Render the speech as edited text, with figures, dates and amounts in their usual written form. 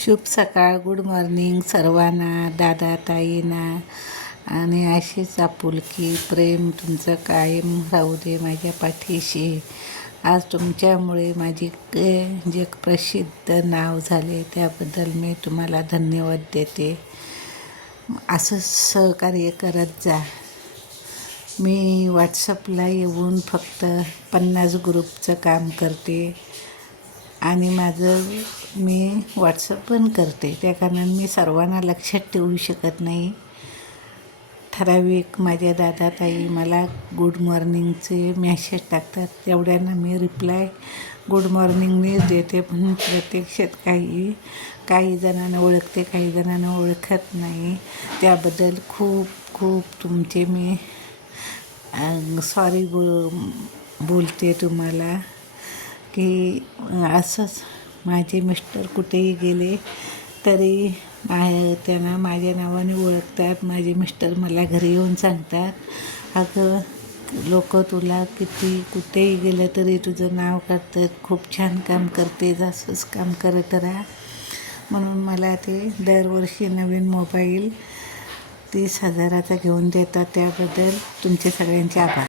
शुभ सकाळ, good morning सर्वांना, दादा ताईंना. आणि अशीच आपुलकी प्रेम तुमचं कायम राहू दे माझ्या पाठीशी. आज तुमच्यामुळे माझी जगप्रसिद्ध नाव झाले, त्याबद्दल मी तुम्हाला धन्यवाद देते. असंच सहकार्य करत जा. मी व्हॉट्सअपला येऊन फक्त 50 ग्रुपचं काम करते आणि मी व्हॉट्सअप पण करते. त्या कारणाने मी सर्वांना लक्षात ठेवू शकत नाही. ठराविक माझ्या दादा ताई मला गुड मॉर्निंगचे मॅसेज टाकतात, तेवढ्यांना मी रिप्लाय गुड मॉर्निंगने देते. पण प्रत्यक्षात काही जणांना ओळखते, काही जणांना ओळखत नाही. त्याबद्दल खूप खूप तुमचे मी सॉरी बोलते तुम्हाला. की असंच माझे मिस्टर कुठेही गेले तरी त्यांना माझ्या नावाने ओळखतात. माझे मिस्टर मला घरी येऊन सांगतात, अगं लोक तुला कुठेही गेलं तरी तुझं नाव काढतात, खूप छान काम करते, असंच काम करत राहा. म्हणून मला ते दरवर्षी नवीन मोबाईल 30,000चा घेऊन देतात. त्याबद्दल तुमचे सगळ्यांचे आभार.